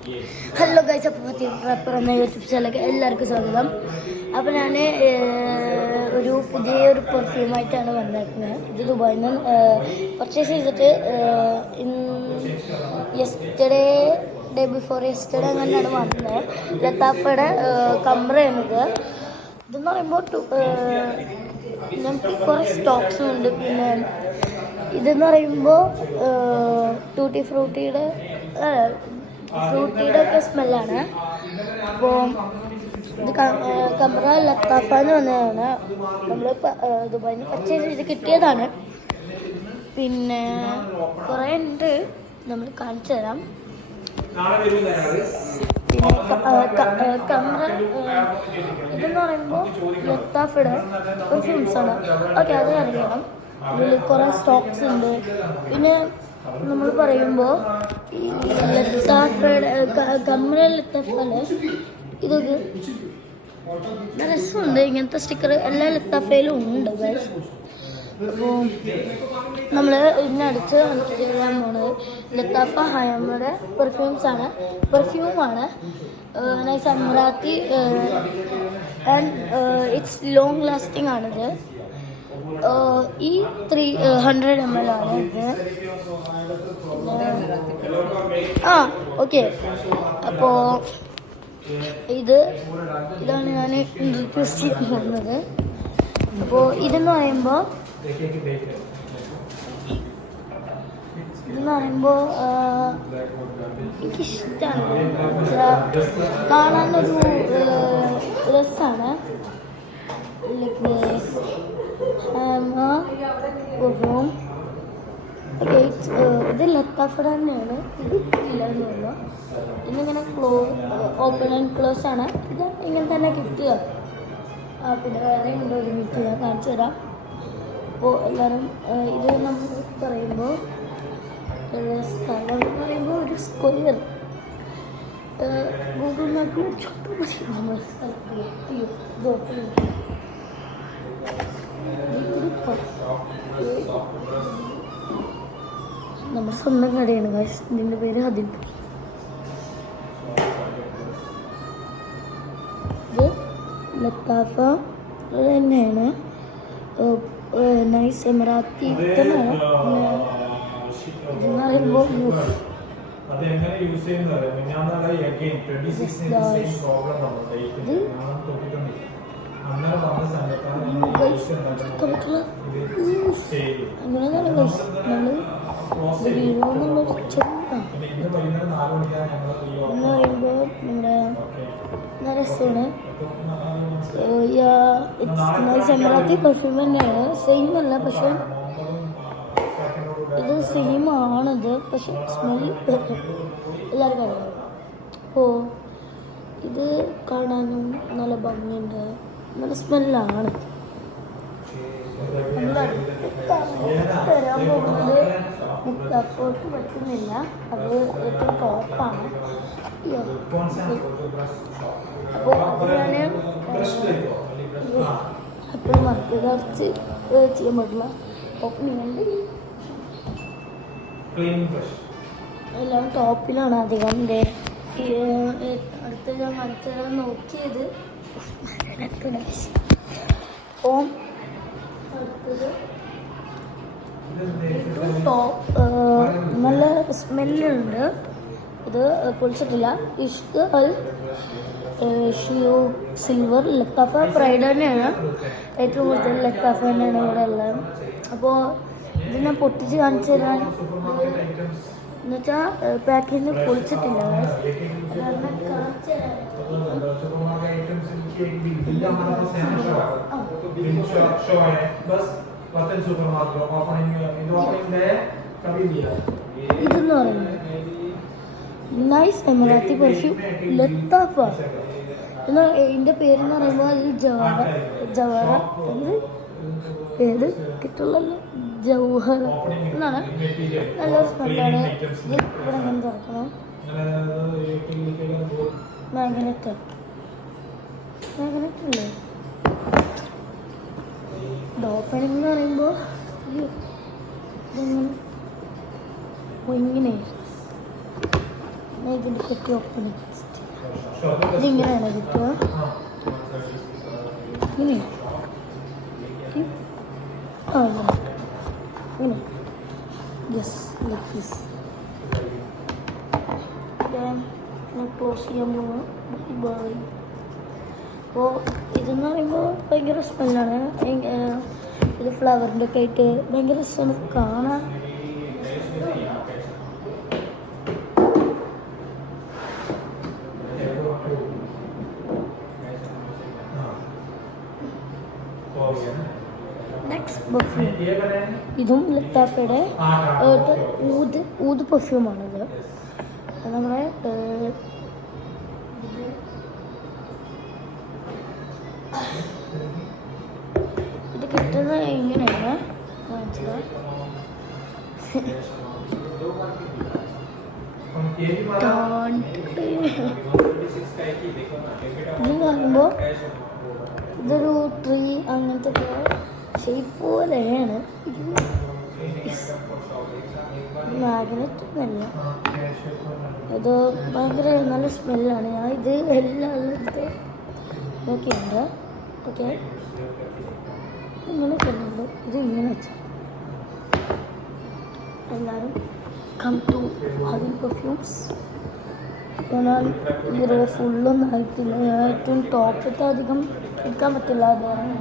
Hello guys, അപ്പോൾ റപ്പർ എന്ന YouTube ചാനലിലേക്ക് എല്ലാവർക്കും സ്വാഗതം. അപ്പോൾ ഞാൻ ഒരു പുതിയൊരു പെർഫ്യൂമായിട്ടാണ് വന്നേക്കുന്നത്. ഇത് ദുബായിൽ നിന്ന് പർച്ചേസ് ചെയ്തിട്ട് ഡേ ബിഫോർ യെസ്റ്റർഡേ അങ്ങനെയാണ് വന്നത്. ലത്താഫയുടെ കമ്രയാണിത്. ഇതെന്ന് പറയുമ്പോൾ ഞങ്ങൾക്ക് കുറേ സ്റ്റോക്സും ഉണ്ട്. പിന്നെ ഇതെന്ന് പറയുമ്പോൾ ടൂട്ടി ഫ്രൂട്ടിയുടെ ഒക്കെ സ്മെല്ലാണ്. അപ്പോൾ ഇത് കമ്ര ലത്താഫ എന്ന് വന്നതാണ്. നമ്മൾ ദുബായിൽ നിന്ന് പർച്ചേസ് ചെയ്ത് കിട്ടിയതാണ്. പിന്നെ കുറേ ഉണ്ട്, നമ്മൾ കാണിച്ചു തരാം. പിന്നെ കമ്ര ഇതെന്ന് പറയുമ്പോൾ ലത്താഫയുടെ പെർഫ്യൂംസാണ്. ഓക്കെ, അത് അറിയണം. ഇതിൽ കുറേ സ്റ്റോക്സ് ഉണ്ട്. പിന്നെ നമ്മൾ പറയുമ്പോൾ ഈ ലത്താഫയുടെ കമ്ര ലത്താഫയില് ഇതൊക്കെ രസമുണ്ട്. ഇങ്ങനത്തെ സ്റ്റിക്കർ എല്ലാ ലത്താഫയിലും ഉണ്ട് ഗൈസ്. അപ്പോൾ നമ്മൾ ഇതിനടുത്ത് ചെയ്യാൻ പോകുന്നത് ലത്താഫ ഹയമ്മയുടെ പെർഫ്യൂമാണ്. നൈസ് അമറാത്തി ആൻഡ് ഇറ്റ്സ് ലോങ് ലാസ്റ്റിംഗ് ആണിത്. ഈ 300 ml ആണ് ഇത്. ഓക്കെ, അപ്പോൾ ഇതാണ് ഞാൻ ഇൻട്രൊഡ്യൂസ് ചെയ്യാൻ പോകുന്നത്. അപ്പോൾ ഇതെന്ന് പറയുമ്പോൾ എനിക്കിഷ്ടമാണ്. കാണാനൊരു രസമാണ്. ഇത് ലത്താഫ തന്നെയാണ്. ഇത് ഇല്ലെന്ന് തോന്നുന്നു. ഇന്നിങ്ങനെ ഓപ്പൺ ആൻഡ് ക്ലോസ് ആണ്. ഇത് ഇങ്ങനെ തന്നെ കിട്ടുക. പിന്നെ വേറെ ഉണ്ട്, ഒരു മിനിറ്റ് ഞാൻ കാണിച്ചു തരാം. അപ്പോൾ എല്ലാവരും ഇത് നമ്മൾ പറയുമ്പോൾ സ്ഥലം എന്ന് പറയുമ്പോൾ ഒരു സ്ക്വയർ ഗൂഗിൾ മാപ്പിൽ ചുറ്റും മതി നമ്മൾ സ്ഥലത്ത്. നമ്മുടെ സ്വന്തം കടയാണ് ഗൈസ്. ഇതിൻ്റെ പേര് ഹദിൽ. ഇത് ലത്താഫ തന്നെയാണ്. നൈസ് എമറാത്തി തന്നെയാണ്. ഇതെന്ന് പറയുമ്പോൾ അങ്ങനെയാണ് ഗൈസ്. നമ്മൾ വീഴോന്നുള്ള എന്ന് പറയുമ്പോൾ നമ്മുടെ രസമാണ്. സെമറാത്തി പെർഫ്യൂം തന്നെയാണ്. സെയിം അല്ല, പക്ഷെ ഇത് സെയിം ആണിത്, പക്ഷെ സ്മെല്ല് എല്ലാവർക്കും അറിയാം. അപ്പോൾ ഇത് കാണാനും നല്ല ഭംഗിയുണ്ട്, നല്ല സ്മെല്ലാണ്. നമ്മൾ തരാൻ പോകുന്നത് അഫോർട്ട് പറ്റുന്നില്ല. അത് ഏറ്റവും ടോപ്പാണ്. അപ്പോൾ അത് ഞാൻ എപ്പോഴും മറച്ച് ചെയ്യാൻ പറ്റില്ല. ഓപ്പണിംഗ് ഉണ്ട്. എല്ലാം ടോപ്പിലാണ് അധികം. അടുത്ത് ഞാൻ കാണിച്ചാൽ നോക്കിയത്. അപ്പോൾ ടോപ്പ് നല്ല സ്മെല്ലുണ്ട്. ഇത് പൊളിച്ചിട്ടില്ല. ഇഷ്ക് അൽ ഷിയോ സിൽവർ ലത്താഫ പ്രൈഡ് തന്നെയാണ്. ഏറ്റവും കൂടുതൽ ലത്താഫ തന്നെയാണ് ഇവിടെ ഉള്ളത്. അപ്പോൾ ഇത് ഞാൻ പൊട്ടിച്ച് കാണിച്ചു തരാൻ എന്നുവെച്ചാൽ പാക്കിങ് പൊളിച്ചിട്ടില്ല. ഇതെന്ന് പറയുന്നത് നൈസ് എമറാത്തി പെർഫ്യൂം ലത്താഫ. ഇതിൻ്റെ പേരെന്ന് പറയുമ്പോൾ അതിൽ ജവഹറ എന്ത് പേര് കിട്ടുള്ളല്ലോ, ജൗഹറ എന്നാണ്. നല്ലൊരു സ്മെല്ലാണ്. ഇത് ഇവിടെ എങ്ങനെ തുറക്കണം. മാഗ്നറ്റ് അല്ലേ ഓപ്പണിംഗ് എന്ന് പറയുമ്പോൾ ഇതെങ്ങനെ ഇതിൻ്റെ കുട്ടി ഓപ്പൺ ഇതിങ്ങനെയാണ് കിട്ടുക. ഇങ്ങനെ ഇങ്ങനെ യെസ് ലൈക്ക് ദിസ്. ഞാൻ ക്ലോസ് ചെയ്യാൻ പോകുന്നു. Bye bye. അപ്പോൾ ഇതെന്ന് പറയുമ്പോൾ ഭയങ്കര സ്മെല്ലാണ്. ഇത് ഫ്ലവറിൻ്റെ ഒക്കെ ആയിട്ട് ഭയങ്കര രസമാണ് കാണാൻ. നെക്സ്റ്റ് പെർഫ്യൂം, ഇതും ലത്താഫയുടെ ഊത് പെർഫ്യൂമാണിത്. നമ്മുടെ ഇത് കിട്ടുന്നത് എങ്ങനെയാണ് മനസ്സിലായി. ഇത് കാണുമ്പോൾ ഇതൊരു ട്രീ അങ്ങനത്തെ ഷേപ്പ് പോലെയാണ്. മാഗ്നറ്റ് ഒന്നല്ല, ഇത് ഭയങ്കര നല്ല സ്മെല്ലാണ്. ഞാൻ ഇത് എല്ലായിടത്ത് നോക്കിയുണ്ട്. ഓക്കെ, ഇങ്ങനെ കൊണ്ടുണ്ട്. ഇത് ഇങ്ങനെ വെച്ചാൽ എല്ലാവരും കം ടു ഹാവിൻ പെർഫ്യൂംസ്. എന്നാൽ ഈ റോ ഫുള്ളൊന്നും ആയിട്ടില്ല. ഏറ്റവും ടോപ്പത്തെ അധികം എടുക്കാൻ പറ്റില്ല. അതാണ്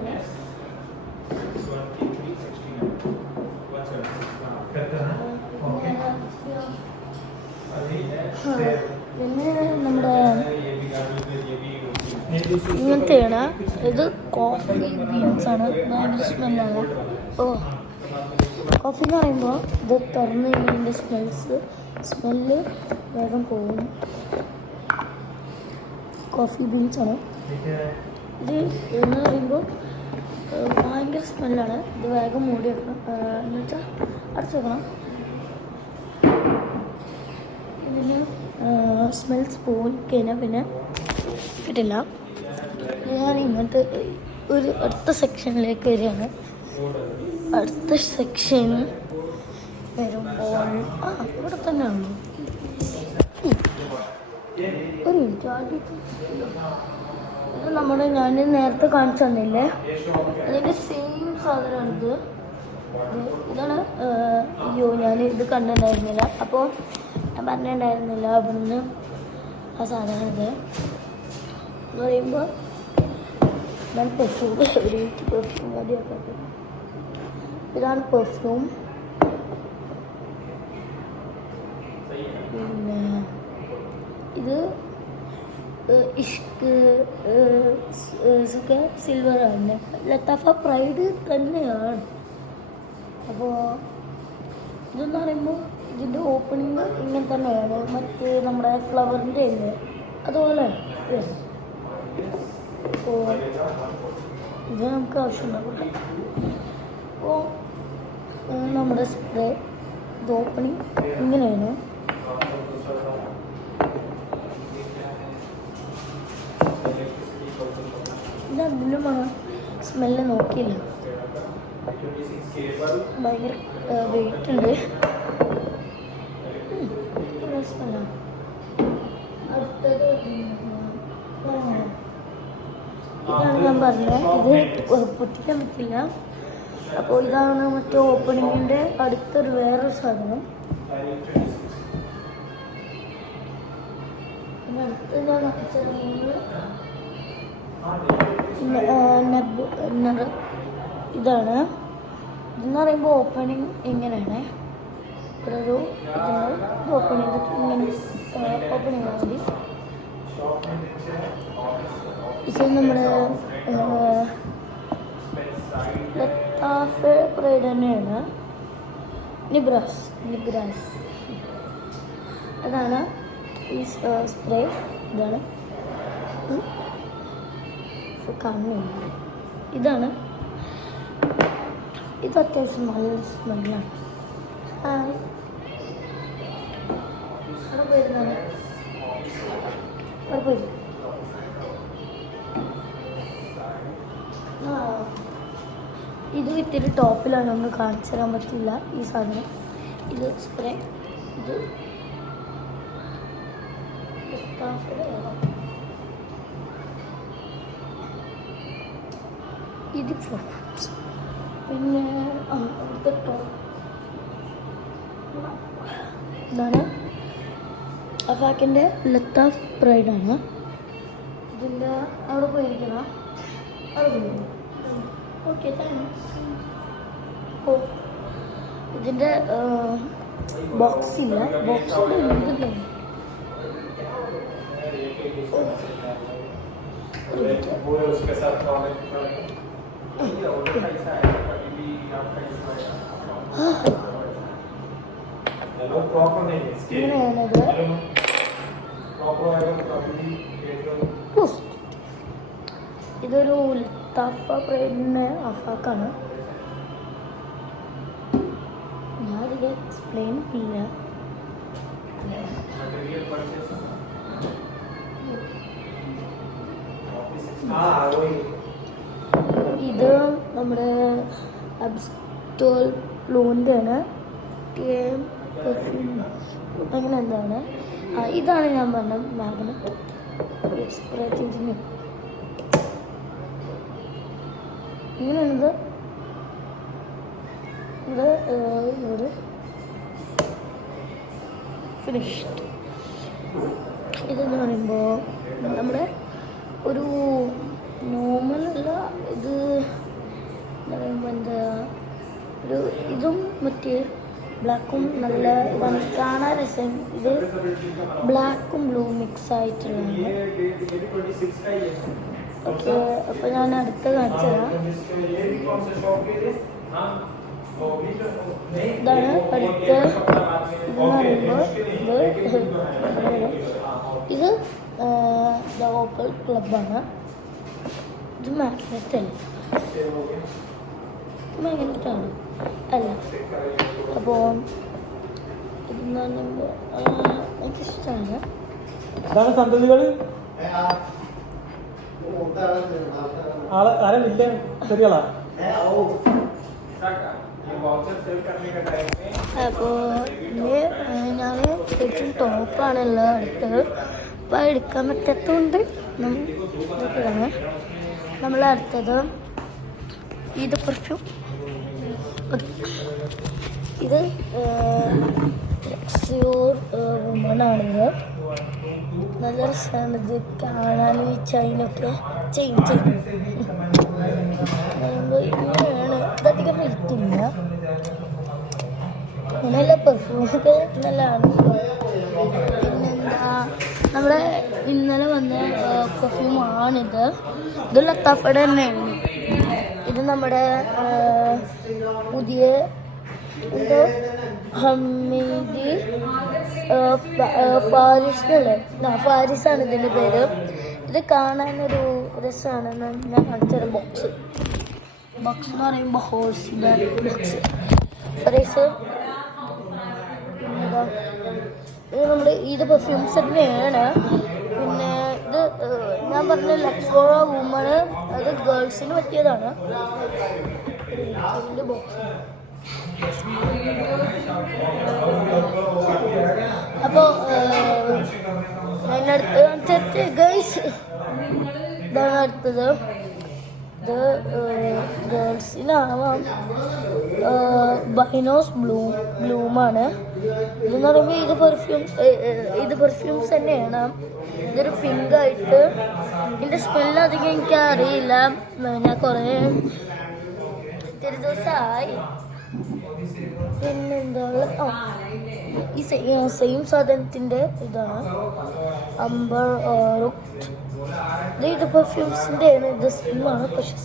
പിന്നെ നമ്മുടെ ഇങ്ങനത്തെയാണ്. ഇത് കോഫി ബീൻസാണ്. ഭയങ്കര സ്മെല്ലാണ്. കോഫി എന്ന് പറയുമ്പോൾ ഇത് തുറന്ന് കഴിഞ്ഞതിൻ്റെ സ്മെല്ല് വേഗം പോകും. കോഫി ബീൻസാണ് ഇത്. എന്ന് പറയുമ്പോൾ ഭയങ്കര സ്മെല്ലാണ്. ഇത് വേഗം മൂടി വെക്കണം, എന്നുവെച്ചാൽ അടച്ചു വെക്കണം. ഇതിന് സ്മെൽസ് പോയി കഴിഞ്ഞാൽ പിന്നെ കിട്ടില്ല. ഞാൻ ഇങ്ങോട്ട് ഒരു അടുത്ത സെക്ഷനിലേക്ക് വരികയാണ്. അടുത്ത സെക്ഷൻ വരുമ്പോൾ ഇവിടെ തന്നെയാണോ? ഒരു മിനിറ്റ്. ഇത് നമ്മുടെ ഞാൻ നേരത്തെ കാണിച്ചു തന്നില്ലേ, അതിൻ്റെ സെയിം സാധനമാണിത്. ഇതാണ്. അയ്യോ, ഞാൻ ഇത് കണ്ടിട്ടുണ്ടായിരുന്നില്ല. അപ്പോൾ ഞാൻ പറഞ്ഞിട്ടുണ്ടായിരുന്നില്ല അവിടുന്ന് ആ സാധനം. ഇത് എന്ന് പറയുമ്പോൾ ഞാൻ പെർഫ്യൂം ആദ്യമൊക്കെ. ഇതാണ് പെർഫ്യൂം. പിന്നെ ഇത് ഇഷ്ക് സിൽവറാണ്. ലത്താഫ പ്രൈഡ് തന്നെയാണ്. അപ്പോൾ ഇതെന്ന് പറയുമ്പോൾ ഇതിൻ്റെ ഓപ്പണിങ് ഇങ്ങനെ തന്നെയാണ്. മറ്റ് നമ്മുടെ ഫ്ലവറിൻ്റെ ഉണ്ട് അതുപോലെ. യെസ്, അപ്പോൾ ഇത് നമുക്ക് ആവശ്യമുണ്ടാവില്ല. അപ്പോൾ നമ്മുടെ സ്പ്രേ ഇത് ഓപ്പണിങ് ഇങ്ങനെയാണ്. ഇത് അതിൻ്റെ സ്മെല്ല് നോക്കിയില്ല. ഭയങ്കര വെയിറ്റ് ഉണ്ട്. സ്മെല്ലാണ്. അടുത്തത് ഇതാണ് ഞാൻ പറഞ്ഞത്. ഇത് പൊട്ടിക്കാൻ പറ്റില്ല. അപ്പോൾ ഇതാണ് മറ്റേ ഓപ്പണിങ്ങിൻ്റെ അടുത്തൊരു വേറൊരു സാധനം. പിന്നെ അടുത്ത് ഞാൻ കാണിച്ചത് ഇതാണ്. ഇതെന്ന് പറയുമ്പോൾ ഓപ്പണിങ് ഇങ്ങനെയാണ്. ഇവിടെ ഒരു ഇതുണ്ടാവും. ഇത് ഓപ്പൺ ചെയ്തിട്ട് ഇങ്ങനെ ഓപ്പൺ ചെയ്താൽ മതി. ഇത് നമ്മുടെ ലത്താഫ പ്രൈഡ് തന്നെയാണ്. നിബ്രാസ് അതാണ് ഈ സ്പ്രേ. ഇതാണ് കാണുന്നുണ്ട്. ഇതാണ്. ഇത് അത്യാവശ്യം നല്ല സ്മെല്ലാണ്. ഇത് ഇത്തിരി ടോപ്പിലാണ്, നമുക്ക് കാണിച്ചു തരാൻ പറ്റില്ല ഈ സാധനം. ഇത് സ്പ്രേ. ഇത് ഇത് പിന്നെ ഇതാണ് അഫാക്കിൻ്റെ ലത്താഫ് പ്രൈഡാണ്. ഇതിൻ്റെ അവിടെ പോയിരിക്കണം. അവിടെ പോയി. Okay, thanks. ഓ, ഇതിൻ്റെ ബോക്സ് ഇല്ല. ബോക്സിൻ്റെ ഉള്ളിൽ ഇങ്ങനെയാണത്. ഇതൊരു ലത്താഫ പ്രൈഡിൻ്റെ അഫാക്കാണ്. ഞാനിത് എക്സ്പ്ലെയിൻ ഇല്ല. ഇത് നമ്മുടെ അബ്സ്റ്റോൾ പ്ലൂൻ്റെ ആണ്. അങ്ങനെ എന്താണ്. ഇതാണ് ഞാൻ പറഞ്ഞ മാഗ്നറ്റ് എക്സ്പ്രസിന്. ഇങ്ങനെയാണിത്. ഇവിടെ ഫിനിഷ്ഡ്. ഇതെന്ന് പറയുമ്പോൾ നമ്മുടെ ഒരു നോർമലല്ല. ഇത് എന്ന് പറയുമ്പോൾ എന്താ ഒരു ഇതും മറ്റേ ബ്ലാക്കും നല്ല ഇതാണ് കാണാൻ രസം. ഇത് ബ്ലാക്കും ബ്ലൂ മിക്സ് ആയിട്ടുള്ളതാണ്. ഓക്കെ, അപ്പോൾ ഞാൻ അടുത്ത കാണിച്ചുതരാം. ഇതാണ് അടുത്ത. ഇതെന്ന് പറയുമ്പോൾ ഇത് ഓപ്പൽ ക്ലബാണ്. ഇത് മാഗ്നറ്റല്ല, മാഗ്നറ്റാണ് അല്ല. അപ്പോൾ ഇതെന്ന് പറയുമ്പോൾ എനിക്കിഷ്ടമാണ്. സന്തതികൾ ആളില്ല, ചെറിയാളാ. അപ്പോൾ ഞാൻ ശരിക്കും ടോപ്പാണുള്ളത് അടുത്തത്. അപ്പോൾ എടുക്കാൻ പറ്റാത്തതുകൊണ്ട് നമ്മൾ അടുത്തത് ഇത് പെർഫ്യൂം. ഇത് എക്സ്യൂർ വുമണാണിത്. നല്ല രസമാണ് ഇത് കാണാൻ. ഈ ചെയിനൊക്കെ പറയുമ്പോൾ ഇങ്ങനെയാണ്. ഇതധികം വെയിറ്റില്ല. അങ്ങനെയുള്ള പെർഫ്യൂമൊക്കെ നല്ലതാണ്. പിന്നെന്താ, നമ്മുടെ ഇന്നലെ വന്ന പെർഫ്യൂമാണിത്. ഇത് ലത്താഫയുടെ തന്നെയാണ്. ഇത് നമ്മുടെ പുതിയ എന്തോ ഹമീദി ഫാരിസാണ് ഇതിൻ്റെ പേര്. ഇത് കാണാനൊരു രസമാണ്. ഞാൻ കാണിച്ചൊരു ബോക്സ് എന്ന് പറയുമ്പോൾ ഹോഴ്സിൻ്റെ ബോക്സ് ഫാരിസ്. ഇത് നമ്മുടെ ഇത് പെർഫ്യൂംസ് തന്നെയാണ്. പിന്നെ ഇത് ഞാൻ പറഞ്ഞ ലക്സ്ഫോറ വുമണ്, അത് ഗേൾസിന് പറ്റിയതാണ്. ഇതിൻ്റെ ബോക്സ്. അപ്പോൾ അതിനടുത്ത് ഗേൾസ് ഇതാണ് അടുത്തത്. ഇത് ഗേൾസിനാവാം. ബൈനോസ് ബ്ലൂമാണ്. ഇതെന്ന് പറയുമ്പോൾ ഇത് പെർഫ്യൂംസ് തന്നെയാണ്. ഇതൊരു പിങ്കായിട്ട്. ഇതിൻ്റെ സ്മെല്ല് അധികം എനിക്ക് അറിയില്ല. ഞാൻ കുറേ ഇത്തിരി ദിവസമായി. പിന്നെന്താ, ഈ സെയിം സാധനത്തിൻ്റെ ഇതാണ് അംബർ റുക്ട്. ഇത് പെർഫ്യൂംസിൻ്റെ ആണ്. ഇത് സെയിമാണ്, പക്ഷേ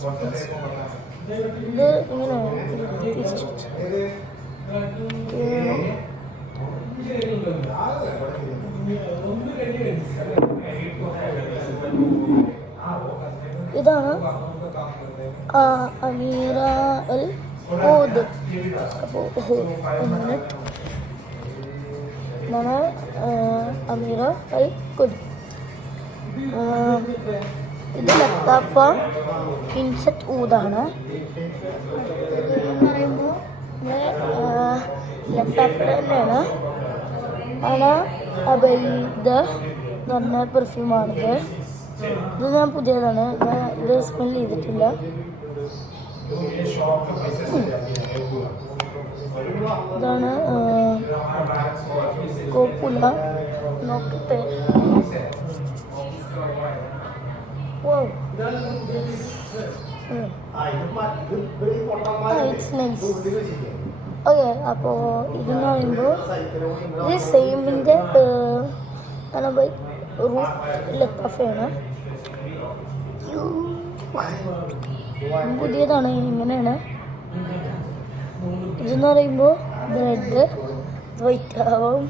ഇത് ഇങ്ങനെയാണ് തിരിച്ചിട്ട്. ഇതാണ് അമീറ അൽ കോദ്. അപ്പോൾ ഇതാണ് അമീറ അൽ കോദ്. ഇത് ലത്താഫ ഇൻസെറ്റ് ഊദാണ്. എന്ന് പറയുമ്പോൾ ലത്താഫ തന്നെയാണ്. ആണ് അബൈദ പറഞ്ഞ പെർഫ്യൂമാണിത്. ഇത് ഞാൻ പുതിയതാണ്, ഞാൻ ഇത് സ്മെല് ചെയ്തിട്ടില്ല. ഇതാണ് കോപ്പുല. നോക്കട്ടെ. It's nice. ഓക്കെ, അപ്പോൾ ഇതെന്ന് പറയുമ്പോൾ ഇത് സെയിമിൻ്റെ ലത്താഫയാണ്. പുതിയതാണ്, ഇങ്ങനെയാണ്. ഇതെന്ന് പറയുമ്പോൾ ഇത് റെഡ്, ഇത് വൈറ്റ് ആവും.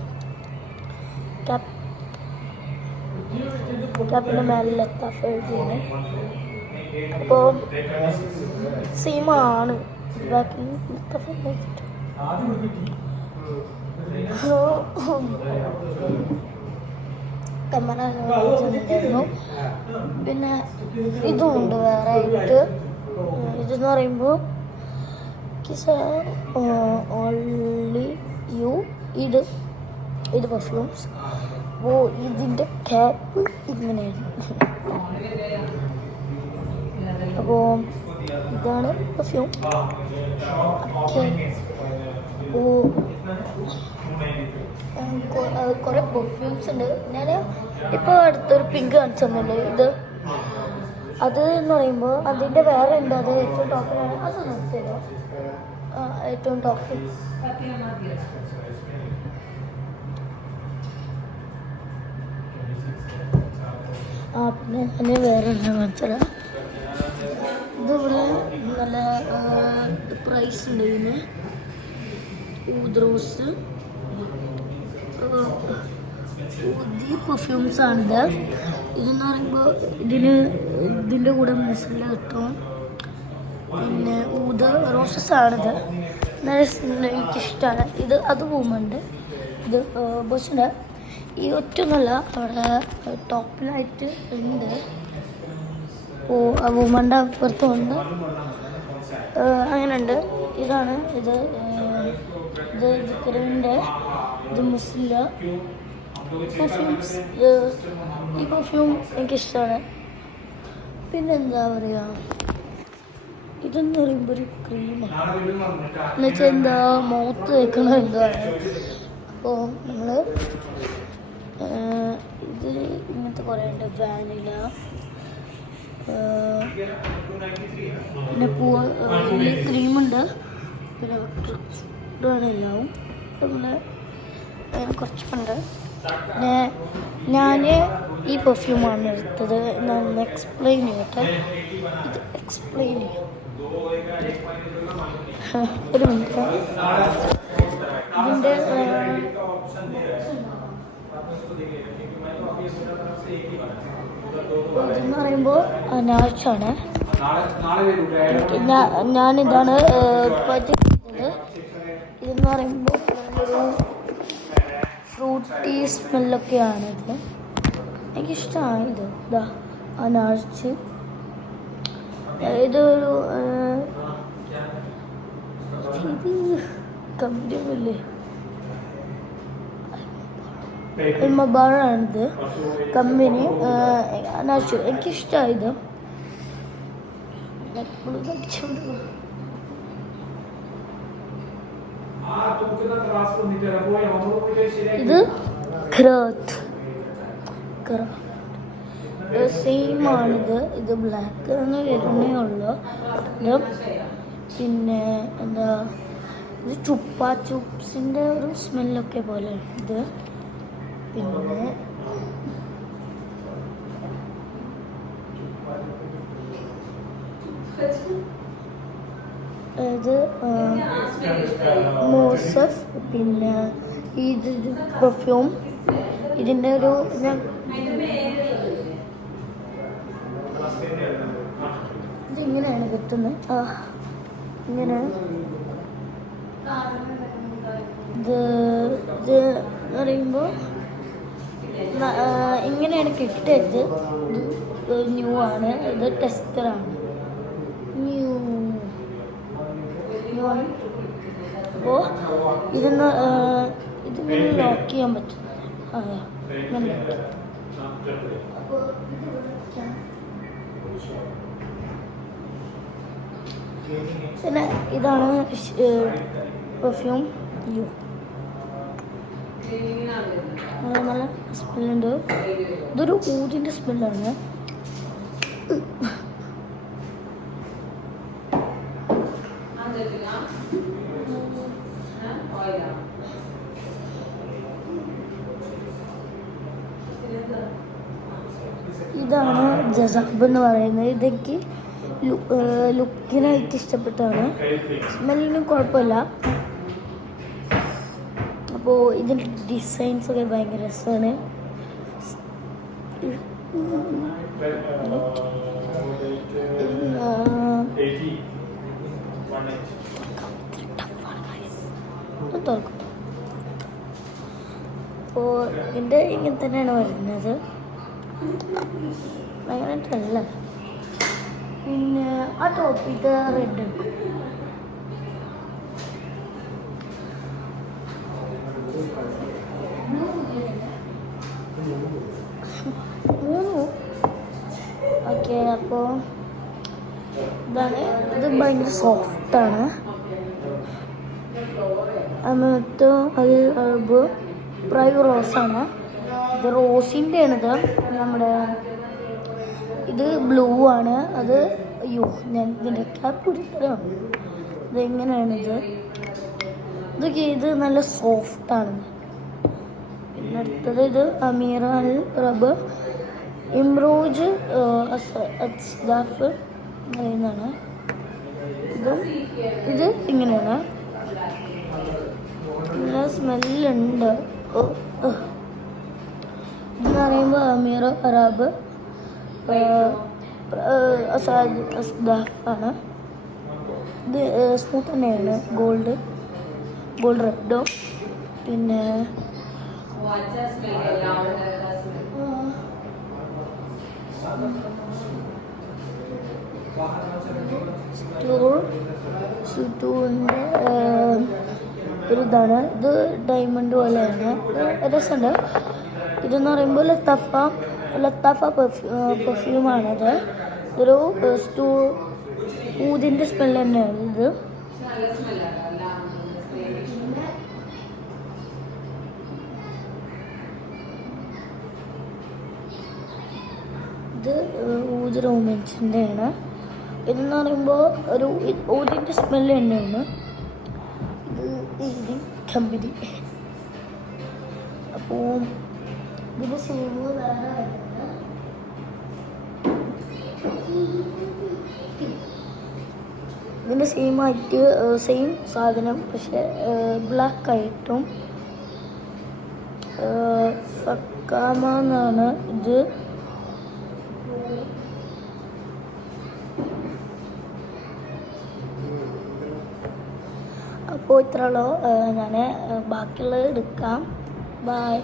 ക്യാപ്പിൻ്റെ മേലെ ലത്താഫ് എഴുതിയാണ്. അപ്പോൾ സെയിമാണ്. ബാക്കിൽ ലത്താഫ് വെച്ചിട്ട് കമ്മനായിരുന്നു. പിന്നെ ഇതുമുണ്ട് വേറെ ആയിട്ട്. ഇതെന്ന് പറയുമ്പോൾ കിസ് ഓൺലി യു. ഇത് പെർഫ്യൂംസ്. അപ്പോൾ ഇതിൻ്റെ ക്യാപ്പ് ഇങ്ങനെയാണ്. അപ്പോൾ ഇതാണ് പെർഫ്യൂം. കുറേ പെർഫ്യൂംസ് ഉണ്ട്. ഞാൻ ഇപ്പോൾ അടുത്തൊരു പിങ്ക് കാണിച്ചു തന്നല്ലോ, ഇത് അത് എന്ന് പറയുമ്പോൾ അതിൻ്റെ വേറെ ഉണ്ട്. അത് ഏറ്റവും ടോപ്പിലാണ്. അത് നിർത്തിയോ? ഏറ്റവും ടോപ്പ് പിന്നെ ഞാൻ വേറെ എന്താ കാണിച്ചത്. ഇതിവിടെ നല്ല പ്രൈസ് ഉണ്ട്. ഇതിന് ഊദ് റോസ് ഊദി പെർഫ്യൂംസാണിത്. ഇതെന്ന് പറയുമ്പോൾ ഇതിൻ്റെ കൂടെ മസാല കിട്ടും. പിന്നെ ഊദ് റോസസ് ആണിത്. എനിക്കിഷ്ടമാണ് ഇത്. അത് വുമണ്ട്. ഇത് ബസ്സിന് ഈ ഒറ്റൊന്നുമല്ല, അവിടെ ടോപ്പിലായിട്ട് ഉണ്ട്. അപ്പോൾ ആ വുമൻ്റെ അപ്പുറത്തുണ്ട്. അങ്ങനെ ഉണ്ട്. ഇതാണ് ഇത് ദിക്റിൻ്റെ ഇത് മുസ്ലിം പെർഫ്യൂംസ്. ഈ പെർഫ്യൂം എനിക്കിഷ്ടമാണ്. പിന്നെന്താ പറയുക, ഇതെന്ന് പറയുമ്പോൾ ഒരു ക്രീമാണ്. എന്നുവെച്ചാൽ എന്താ മുഖത്ത് വെക്കണ എന്താണ്. അപ്പോൾ നമ്മൾ ഇത് ഇങ്ങനത്തെ കുറേ ഉണ്ട്. വാനില, പിന്നെ ക്രീമുണ്ട്, പിന്നെ എല്ലാം. പിന്നെ കുറച്ചുണ്ട്. പിന്നെ ഞാൻ ഈ പെർഫ്യൂമാണ് എടുത്തത്. ഞാൻ എക്സ്പ്ലെയിൻ ചെയ്യട്ടെ. ഇത് എക്സ്പ്ലെയിൻ ചെയ്യാം. ഒരു മിനിറ്റ്. ഇതിൻ്റെ ഇതെന്ന് പറയുമ്പോൾ നാച്ചാണ്. ഞാനിതാണ് പറ്റിയത്. ഇതെന്ന് പറയുമ്പോൾ ഒരു ഫ്രൂട്ടി സ്മെല്ലൊക്കെയാണിത്. എനിക്കിഷ്ടമാണ് ഇത്. ഇതാ ആ നാച്ച്. ഇതൊരു കമ്പനിയല്ലേ, മബാറാണിത് കമ്പനി. നാച്ചു എനിക്കിഷ്ടമായി ഇത്. ഇത് സെയിമാണിത്. ഇത് ബ്ലാക്ക് എന്ന് വരുന്നേ ഉള്ളൂ. പിന്നെ എന്താ, ഇത് ചുപ്പാ ചുപ്സിൻ്റെ ഒരു സ്മെല്ലൊക്കെ പോലെ ഇത്. പിന്നെ ഇത് മോസഫ്. പിന്നെ ഇത് പെർഫ്യൂം. ഇതിൻ്റെ ഒരു ഇതിങ്ങനെയാണ് കിട്ടുന്നത്. ഇങ്ങനെ ഇത് പറയുമ്പോൾ ഇങ്ങനെയാണ് കിട്ടിയത്. ഇത് ന്യൂ ആണ്. ഇത് ടെസ്റ്ററാണ്. അപ്പോൾ ഇതിങ്ങനെ ലോക്ക് ചെയ്യാൻ പറ്റും. ഇങ്ങനെ അപ്പോൾ ഇത് ഇവിടെ വെക്കാം. പിന്നെ ഇതാണ് പെർഫ്യൂം. നല്ല സ്മെല്ലുണ്ട്. ഇതൊരു ഊതിൻ്റെ സ്മെല്ലാണ്. ഇതാണ് ജസാബ് എന്ന് പറയുന്നത്. ഇതെനിക്ക് ലുക്കിനായിട്ട് ഇഷ്ടപ്പെട്ടാണ്. സ്മെല്ലിനും കുഴപ്പമില്ല. അപ്പോൾ ഇതിൻ്റെ ഡിസൈൻസ് ഒക്കെ ഭയങ്കര രസമാണ്. അപ്പോൾ ഇതിൻ്റെ ഇങ്ങനെ തന്നെയാണ് വരുന്നത്. ഭയങ്കരമായിട്ടല്ല. പിന്നെ ആ ടോപ്പ് ഇത് റെഡ് ഉണ്ട്. ഓക്കെ, അപ്പോൾ ഇതാണ്. ഇത് ഭയങ്കര സോഫ്റ്റാണ്. എന്നിട്ട് അത് അറബ് പ്രൈവ് റോസാണ്. ഇത് റോസിൻ്റെ ആണിത്. നമ്മുടെ ഇത് ബ്ലൂ ആണ്. അത് അയ്യോ, ഞാൻ ഇതിൻ്റെ ക്യാപ്പ് ഇട്ടതാണ്. ഇതെങ്ങനെയാണിത്? ഇത് നല്ല സോഫ്റ്റാണ്. പിന്നെ അടുത്തത് ഇത് അമീറ അൽ റബ് ഇംറോജ് അസ്ദാഫ് എന്നാണ്. ഇത് ഇങ്ങനെയാണ്. നല്ല സ്മെല്ലുണ്ട്. ഇതെന്ന് പറയുമ്പോൾ അമീറ അറബ് അസ്ദാഫ് ആണ്. ഇത് സ്മൂത്ത് തന്നെയാണ്. ഗോൾഡ് റെഡും പിന്നെ സ്റ്റൂറിൻ്റെ ഒരു ഇതാണ്. ഇത് ഡയമണ്ട് പോലെയാണ്. രസമുണ്ട്. ഇതെന്ന് പറയുമ്പോൾ ലത്താഫ പെർഫ്യൂമാണത്. ഇതൊരു ഊതിൻ്റെ സ്മെല്ല് തന്നെയാണ് ഇത്. ഇത് ഊത് റൊമാൻസിൻ്റെ ആണ്. ഇതെന്ന് പറയുമ്പോൾ ഒരു ഊതിൻ്റെ സ്മെല്ല് തന്നെയാണ്. ഇത് കമ്പനി. അപ്പോൾ ഇതിൻ്റെ സെയിം വേറെ ഇതിൻ്റെ സെയിം സാധനം, പക്ഷെ ബ്ലാക്ക് ആയിട്ടും ഫക്കാമ എന്നാണ് ഇത്. അപ്പോൾ ഇത്രയുള്ളൂ. ഞാൻ ബാക്കിയുള്ളത് എടുക്കാം. ബൈ.